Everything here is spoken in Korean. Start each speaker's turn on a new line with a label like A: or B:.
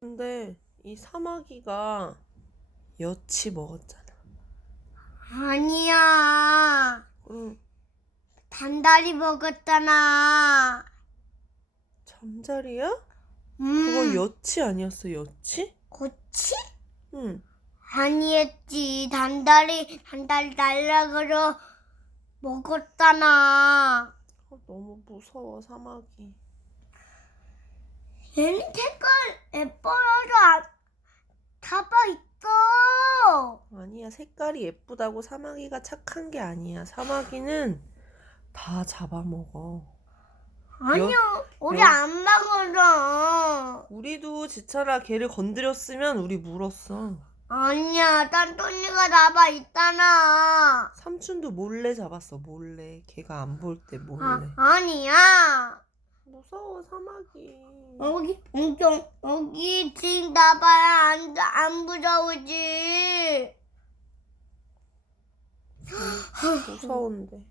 A: 근데 이 사마귀가 여치 먹었잖아.
B: 아니야.
A: 그럼
B: 단다리 먹었잖아.
A: 잠자리야?
B: 음.
A: 그거 여치 아니었어, 여치?
B: 고치?
A: 응.
B: 아니었지. 단다리, 단다리 날락으로 먹었잖아.
A: 어, 너무 무서워, 사마귀.
B: 얘는 색깔 예뻐서 안, 잡아
A: 색깔이 예쁘다고 사마귀가 착한 게 아니야. 사마귀는 다 잡아먹어.
B: 아니야. 우리
A: 여-
B: 안 먹어서.
A: 우리도 지철아 걔를 건드렸으면 우리 물었어.
B: 아니야. 딴돈이가 잡아 있잖아.
A: 삼촌도 몰래 잡았어, 몰래. 걔가 안 볼 때 몰래.
B: 아, 아니야.
A: 무서워, 사마귀.
B: 여기 엄청 여기 지금 나봐야 안, 안 무서우지.
A: 무서운데.